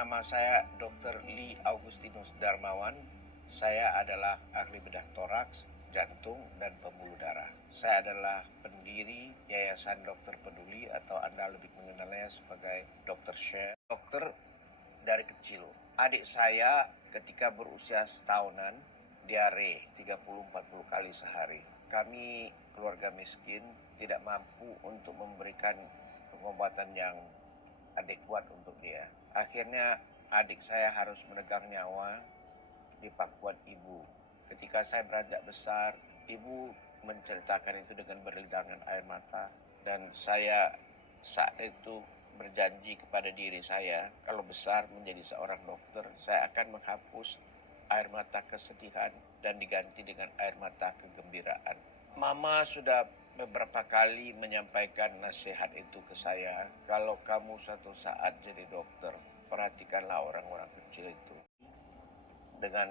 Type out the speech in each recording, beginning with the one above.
Nama saya Dr. Lee Augustinus Darmawan. Saya adalah ahli bedah toraks, jantung, dan pembuluh darah. Saya adalah pendiri Yayasan Dokter Peduli atau Anda lebih mengenalnya sebagai Dr. Share. Dokter dari kecil. Adik saya ketika berusia setahunan diare 30-40 kali sehari. Kami keluarga miskin tidak mampu untuk memberikan pengobatan yang adekuat untuk dia. Akhirnya adik saya harus menegang nyawa di pangkuan ibu. Ketika saya beranjak besar, ibu menceritakan itu dengan berlindangan air mata. Dan saya saat itu berjanji kepada diri saya, kalau besar menjadi seorang dokter, saya akan menghapus air mata kesedihan dan diganti dengan air mata kegembiraan. Mama sudah beberapa kali menyampaikan nasihat itu ke saya. Kalau kamu suatu saat jadi dokter, perhatikanlah orang-orang kecil itu. Dengan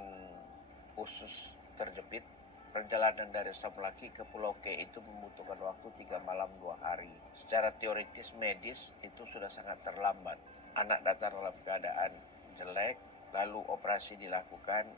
usus terjepit, perjalanan dari Samlaki ke Pulau K itu membutuhkan waktu 3 malam 2 hari. Secara teoritis medis itu sudah sangat terlambat. Anak datang dalam keadaan jelek, lalu operasi dilakukan,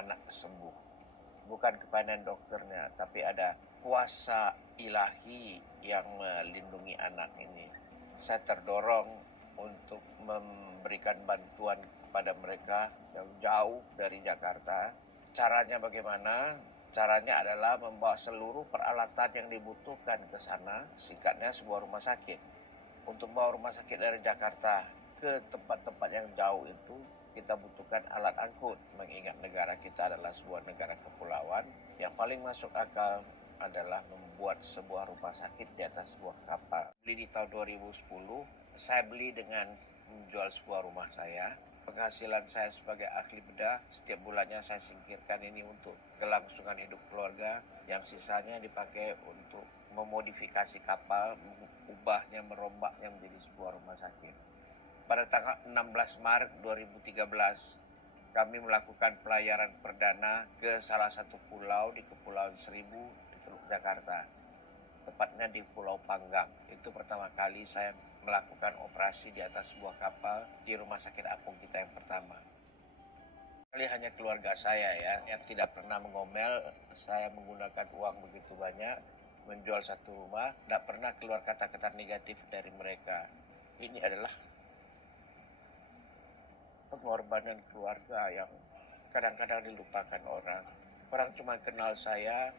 anak sembuh. Bukan kepanan dokternya, tapi ada kuasa ilahi yang melindungi anak ini. Saya terdorong untuk memberikan bantuan kepada mereka yang jauh dari Jakarta. Caranya bagaimana? Caranya adalah membawa seluruh peralatan yang dibutuhkan ke sana, singkatnya sebuah rumah sakit. Untuk membawa rumah sakit dari Jakarta ke tempat-tempat yang jauh itu, kita butuhkan alat angkut, mengingat negara kita adalah sebuah negara kepulauan. Yang paling masuk akal adalah membuat sebuah rumah sakit di atas sebuah kapal. Beli di tahun 2010, saya beli dengan menjual sebuah rumah saya. Penghasilan saya sebagai ahli bedah, setiap bulannya saya singkirkan ini untuk kelangsungan hidup keluarga. Yang sisanya dipakai untuk memodifikasi kapal, mengubahnya, merombaknya menjadi sebuah rumah sakit. Pada tanggal 16 Maret 2013, kami melakukan pelayaran perdana ke salah satu pulau di Kepulauan Seribu di Teluk Jakarta. Tepatnya di Pulau Panggang. Itu pertama kali saya melakukan operasi di atas sebuah kapal di rumah sakit apung kita yang pertama. Kali hanya keluarga saya ya yang tidak pernah mengomel. Saya menggunakan uang begitu banyak menjual satu rumah, tidak pernah keluar kata-kata negatif dari mereka. Ini adalah pengorbanan keluarga yang kadang-kadang dilupakan orang. Orang cuma kenal saya,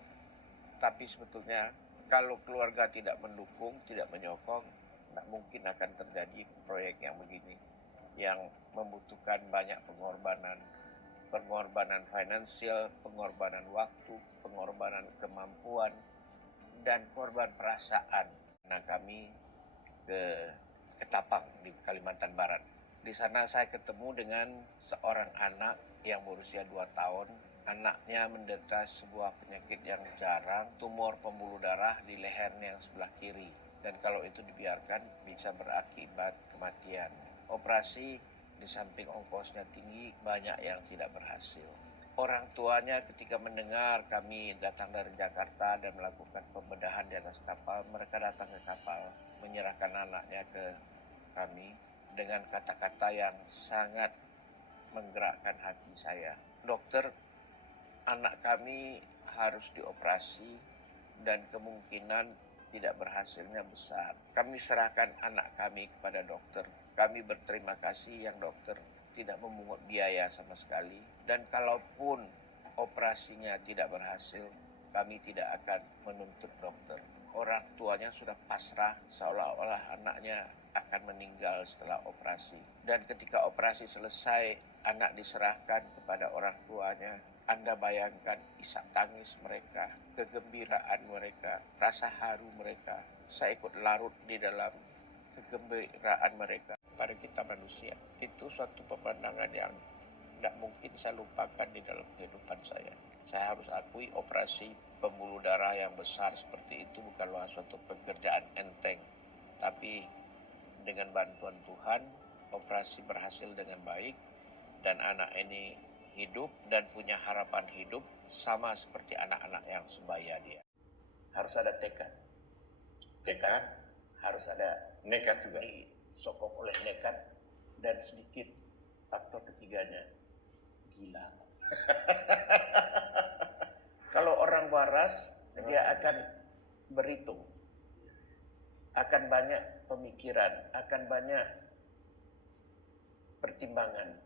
tapi sebetulnya kalau keluarga tidak mendukung, tidak menyokong, tidak mungkin akan terjadi proyek yang begini, yang membutuhkan banyak pengorbanan. Pengorbanan finansial, pengorbanan waktu, pengorbanan kemampuan, dan korban perasaan. Nah, kami ke Ketapang di Kalimantan Barat. Di sana saya ketemu dengan seorang anak yang berusia 2 tahun. Anaknya menderita sebuah penyakit yang jarang, tumor pembuluh darah di lehernya yang sebelah kiri. Dan kalau itu dibiarkan bisa berakibat kematian. Operasi di samping ongkosnya tinggi, banyak yang tidak berhasil. Orang tuanya ketika mendengar kami datang dari Jakarta dan melakukan pembedahan di atas kapal, mereka datang ke kapal, menyerahkan anaknya ke kami dengan kata-kata yang sangat menggerakkan hati saya. Dokter, anak kami harus dioperasi dan kemungkinan tidak berhasilnya besar. Kami serahkan anak kami kepada dokter. Kami berterima kasih yang dokter tidak memungut biaya sama sekali. Dan kalaupun operasinya tidak berhasil, kami tidak akan menuntut dokter. Orang tuanya sudah pasrah seolah-olah anaknya akan meninggal setelah operasi. Dan ketika operasi selesai, anak diserahkan kepada orang tuanya. Anda bayangkan isak tangis mereka, kegembiraan mereka, rasa haru mereka. Saya ikut larut di dalam kegembiraan mereka. Pada kita manusia, itu suatu pemandangan yang tidak mungkin saya lupakan di dalam kehidupan saya. Saya harus akui operasi pembuluh darah yang besar seperti itu bukanlah suatu pekerjaan enteng. Tapi dengan bantuan Tuhan, operasi berhasil dengan baik dan anak ini hidup dan punya harapan hidup sama seperti anak-anak yang sebaya dia. Harus ada tekad. Tekad, harus ada nekat juga. Disokong oleh nekat dan sedikit faktor ketiganya, gila. Kalau orang waras, dia akan berhitung, akan banyak pemikiran, akan banyak pertimbangan.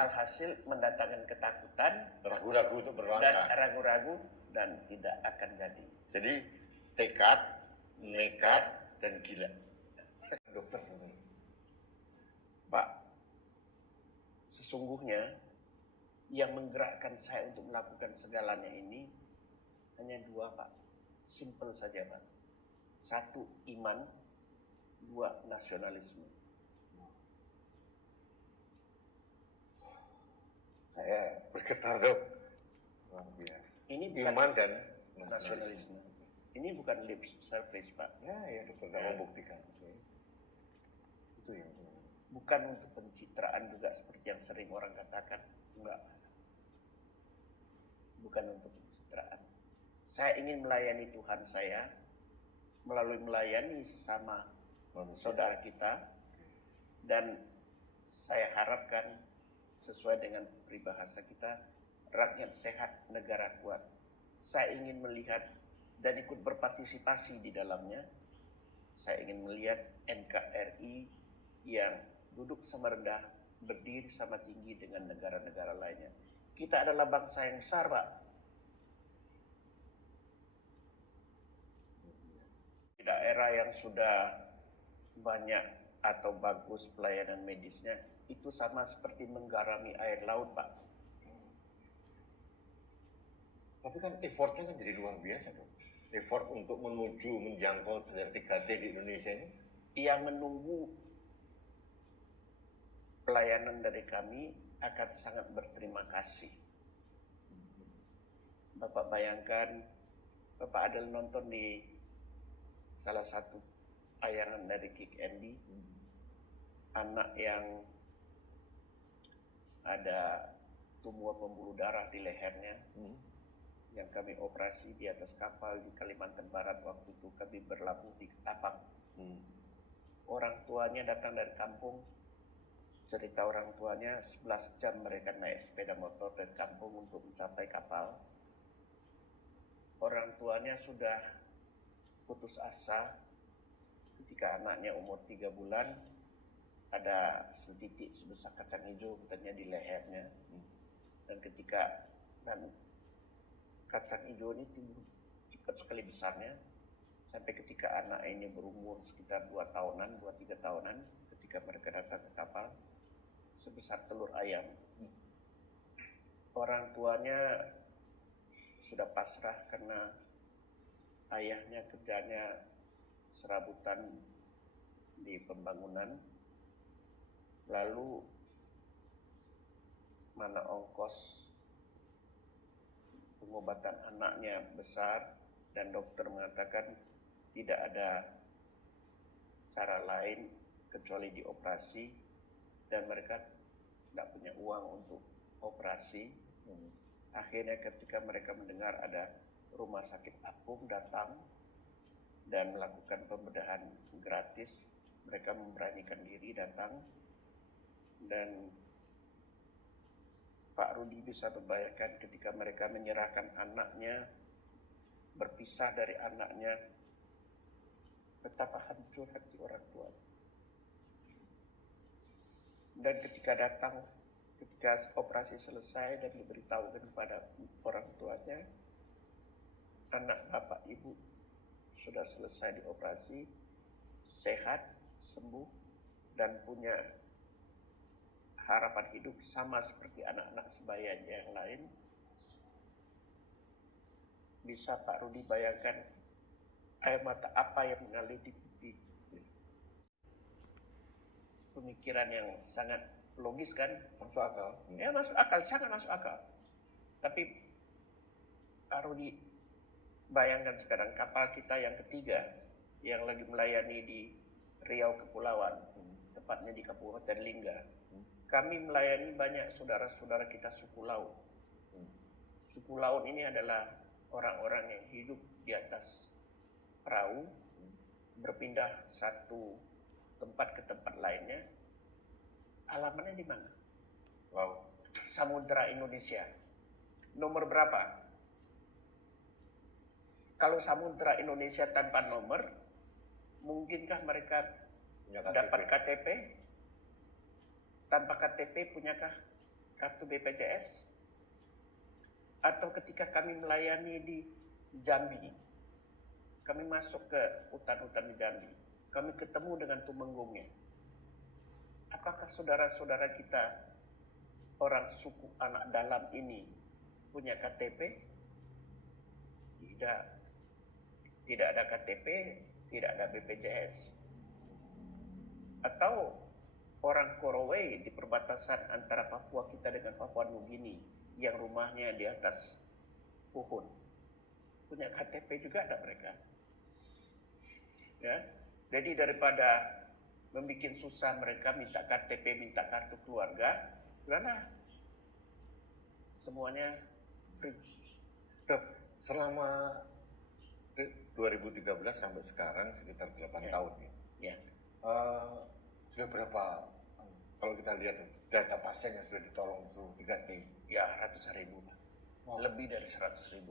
Alhasil mendatangkan ketakutan, ragu-ragu untuk berlangkah, dan ragu-ragu dan tidak akan jadi. Jadi tekad, nekat, dan gila. Dokter sendiri, Pak, sesungguhnya yang menggerakkan saya untuk melakukan segalanya ini hanya dua, Pak. Simple saja, Pak. Satu, iman. Dua, nasionalisme. Saya bergetar, Dok. Luar biasa. Ini bukan iman dan nasionalisme. Ini bukan lip service, Pak. Ya, dokter sudah membuktikan. Itu ya. Bukan untuk pencitraan juga seperti yang sering orang katakan. Enggak. Bukan untuk pencitraan. Saya ingin melayani Tuhan saya melalui melayani sesama saudara kita, dan saya harapkan sesuai dengan peribahasa kita, rakyat sehat, negara kuat. Saya ingin melihat dan ikut berpartisipasi di dalamnya. Saya ingin melihat NKRI yang duduk sama rendah, berdiri sama tinggi dengan negara-negara lainnya. Kita adalah bangsa yang besar, Pak. Di daerah yang sudah banyak atau bagus pelayanan medisnya, itu sama seperti menggarami air laut, Pak. Tapi kan effortnya kan jadi luar biasa, Dok. Effort untuk menuju menjangkau dari 3T di Indonesia ini. Yang menunggu pelayanan dari kami akan sangat berterima kasih. Bapak bayangkan, Bapak Adel nonton di salah satu tayangan dari Kick Andy, anak yang ada tumor pembuluh darah di lehernya, yang kami operasi di atas kapal di Kalimantan Barat. Waktu itu kami berlabuh di Ketapang. Orang tuanya datang dari kampung. Cerita orang tuanya 11 jam mereka naik sepeda motor dari kampung untuk mencapai kapal. Orang tuanya sudah putus asa ketika anaknya umur 3 bulan ada setitik sebesar kacang hijau katanya di lehernya. Dan kacang hijau ini tumbuh cepat sekali besarnya, sampai ketika anak ini berumur sekitar 2-3 tahunan, ketika mereka datang ke kapal, sebesar telur ayam. Orang tuanya sudah pasrah karena ayahnya kerjanya serabutan di pembangunan. Lalu mana ongkos pengobatan anaknya besar, dan dokter mengatakan tidak ada cara lain kecuali dioperasi, dan mereka tidak punya uang untuk operasi. Akhirnya ketika mereka mendengar ada rumah sakit apung datang dan melakukan pembedahan gratis, mereka memberanikan diri datang. Dan Pak Rudi bisa membayangkan ketika mereka menyerahkan anaknya, berpisah dari anaknya, betapa hancur hati orang tua. Dan ketika operasi selesai dan diberitahukan kepada orang tuanya, anak bapak ibu sudah selesai dioperasi, sehat, sembuh, dan punya harapan hidup sama seperti anak-anak sebayanya yang lain. Bisa Pak Rudi bayangkan air mata apa yang mengalir di pipi. Pemikiran yang sangat logis kan? Masuk akal. Ya masuk akal, sangat masuk akal. Tapi Pak Rudi bayangkan sekarang kapal kita yang ketiga yang lagi melayani di Riau Kepulauan, tepatnya di Kabupaten Lingga. Kami melayani banyak saudara-saudara kita suku laut. Suku laut ini adalah orang-orang yang hidup di atas perahu, berpindah satu tempat ke tempat lainnya. Alamannya di mana? Wow. Samudra Indonesia. Nomor berapa? Kalau Samudra Indonesia tanpa nomor, mungkinkah mereka Punya KTP. dapat KTP? Tanpa KTP punyakah kartu BPJS? Atau ketika kami melayani di Jambi, kami masuk ke hutan-hutan di Jambi, kami ketemu dengan tumenggungnya. Apakah saudara-saudara kita, orang suku anak dalam ini, punya KTP? Tidak. Tidak ada KTP, tidak ada BPJS. Atau orang Korowai di perbatasan antara Papua kita dengan Papua Nugini, yang rumahnya di atas pohon, punya KTP juga ada mereka. Ya, jadi daripada membuat susah mereka minta KTP, minta kartu keluarga, karena semuanya free. Dok, selama 2013 sampai sekarang sekitar 8 tahun ya. Ya. Sudah berapa, kalau kita lihat data pasien yang sudah ditolong seluruh 3T? Ya, ratusan ribu. Wow. Lebih dari 100.000.